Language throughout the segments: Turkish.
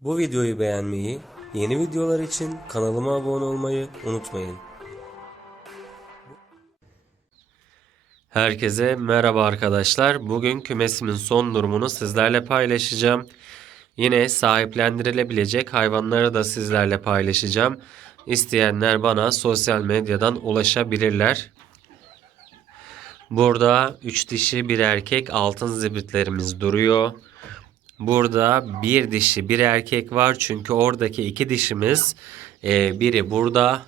Bu videoyu beğenmeyi, yeni videolar için kanalıma abone olmayı unutmayın. Herkese merhaba arkadaşlar. Bugün kümesimin son durumunu sizlerle paylaşacağım. Yine sahiplendirilebilecek hayvanları da sizlerle paylaşacağım. İsteyenler bana sosyal medyadan ulaşabilirler. Burada 3 dişi bir erkek altın zibritlerimiz duruyor. Burada bir dişi bir erkek var çünkü oradaki iki dişimiz e, biri burada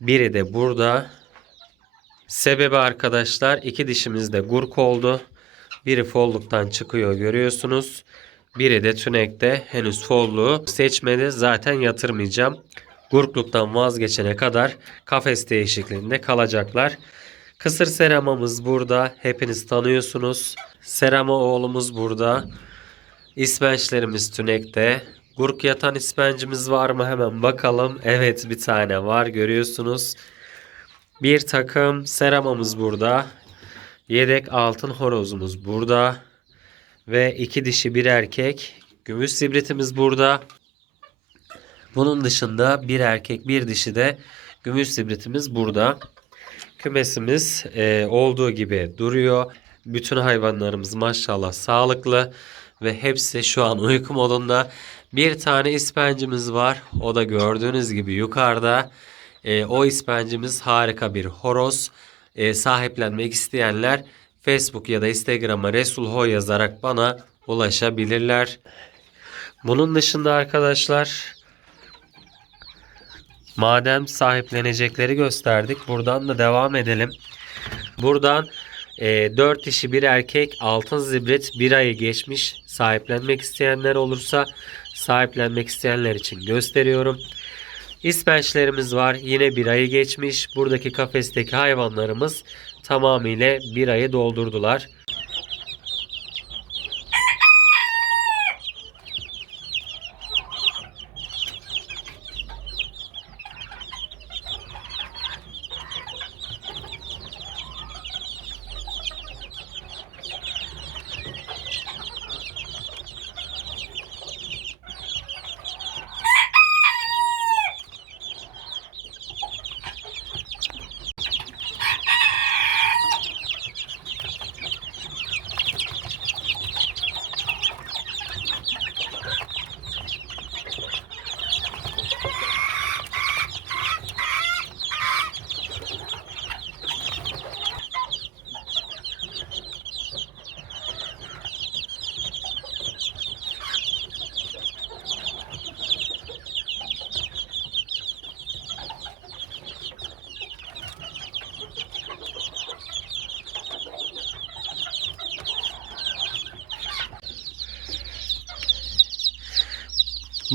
biri de burada. Sebebi arkadaşlar iki dişimiz de gurk oldu. Biri folluktan çıkıyor görüyorsunuz. Biri de tünekte henüz folluğu seçmedi zaten yatırmayacağım. Gurkluktan vazgeçene kadar kafes değişikliğinde kalacaklar. Kısır seramamız burada. Hepiniz tanıyorsunuz. Serama oğlumuz burada. İspençlerimiz tünekte. Gurk yatan ispencimiz var mı hemen bakalım. Evet bir tane var görüyorsunuz. Bir takım seramamız burada. Yedek altın horozumuz burada. Ve iki dişi bir erkek. Gümüş zibritimiz burada. Bunun dışında bir erkek bir dişi de gümüş zibritimiz burada. Kümesimiz e, olduğu gibi duruyor. Bütün hayvanlarımız maşallah sağlıklı ve hepsi şu an uyku modunda. Bir tane ispencimiz var. O da gördüğünüz gibi yukarıda. E, o ispencimiz harika bir horoz. E, sahiplenmek isteyenler Facebook ya da Instagram'a Resul Ho yazarak bana ulaşabilirler. Bunun dışında arkadaşlar madem sahiplenecekleri gösterdik buradan da devam edelim. Buradan e, 4 dişi bir erkek altın zibrit bir ayı geçmiş sahiplenmek isteyenler olursa sahiplenmek isteyenler için gösteriyorum. İspençlerimiz var yine bir ayı geçmiş buradaki kafesteki hayvanlarımız tamamıyla bir ayı doldurdular.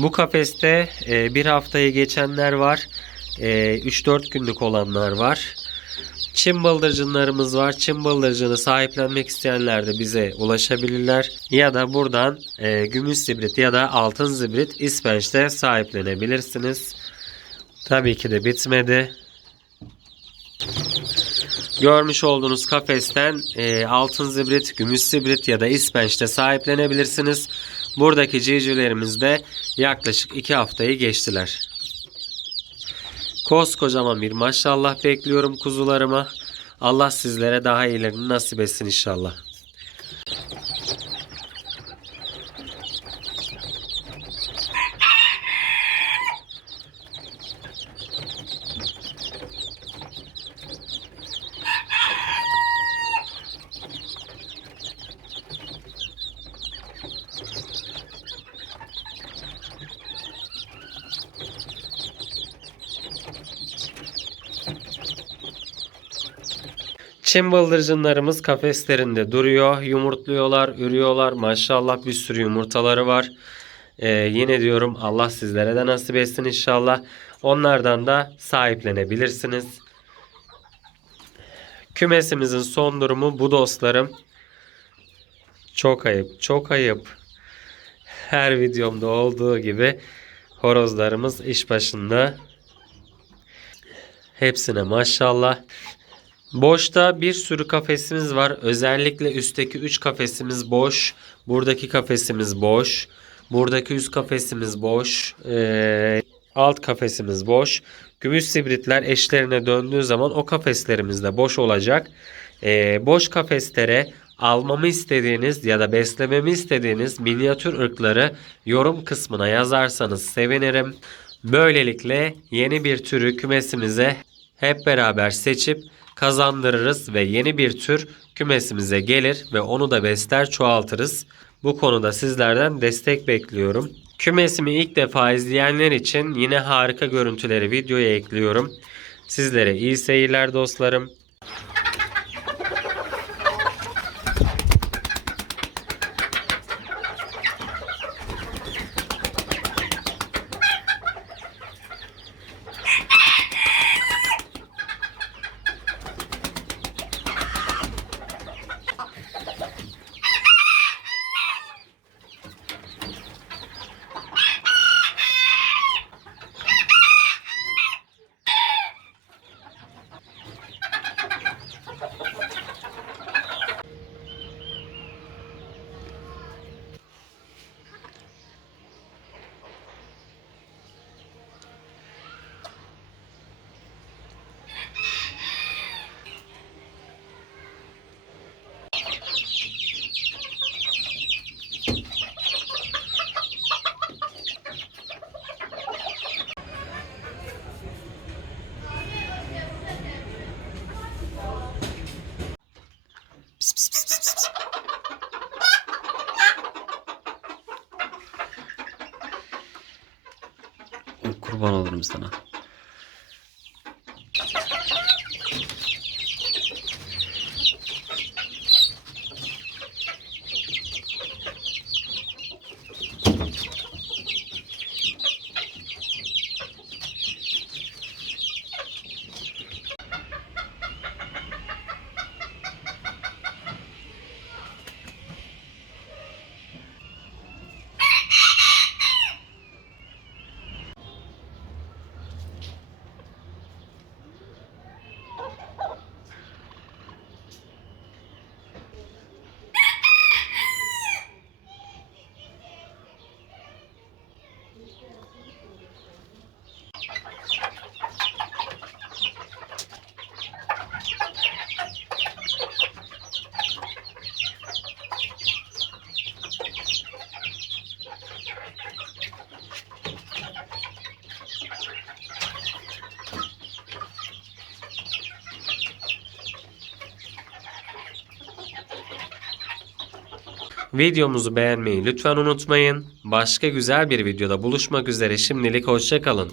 Bu kafeste e, bir haftayı geçenler var. E, 3-4 günlük olanlar var. Çin bıldırcınlarımız var. Çin bıldırcını sahiplenmek isteyenler de bize ulaşabilirler. Ya da buradan e, gümüş zibrit ya da altın zibrit ispençte sahiplenebilirsiniz. Tabii ki de bitmedi. Görmüş olduğunuz kafesten e, altın zibrit, gümüş zibrit ya da ispençte sahiplenebilirsiniz. Buradaki civcivlerimiz de yaklaşık 2 haftayı geçtiler. Koskocaman bir maşallah bekliyorum kuzularıma. Allah sizlere daha iyilerini nasip etsin inşallah. Çin bıldırcınlarımız kafeslerinde duruyor. Yumurtluyorlar, ürüyorlar. Maşallah bir sürü yumurtaları var. Ee, yine diyorum Allah sizlere de nasip etsin inşallah. Onlardan da sahiplenebilirsiniz. Kümesimizin son durumu bu dostlarım. Çok ayıp, çok ayıp. Her videomda olduğu gibi horozlarımız iş başında. Hepsine maşallah. Boşta bir sürü kafesimiz var. Özellikle üstteki 3 kafesimiz boş. Buradaki kafesimiz boş. Buradaki üst kafesimiz boş. Ee, alt kafesimiz boş. Gümüş sibritler eşlerine döndüğü zaman o kafeslerimiz de boş olacak. Ee, boş kafeslere almamı istediğiniz ya da beslememi istediğiniz minyatür ırkları yorum kısmına yazarsanız sevinirim. Böylelikle yeni bir türü kümesimize hep beraber seçip kazandırırız ve yeni bir tür kümesimize gelir ve onu da besler çoğaltırız. Bu konuda sizlerden destek bekliyorum. Kümesimi ilk defa izleyenler için yine harika görüntüleri videoya ekliyorum. Sizlere iyi seyirler dostlarım. Kurban olurum sana. Videomuzu beğenmeyi lütfen unutmayın. Başka güzel bir videoda buluşmak üzere şimdilik hoşçakalın.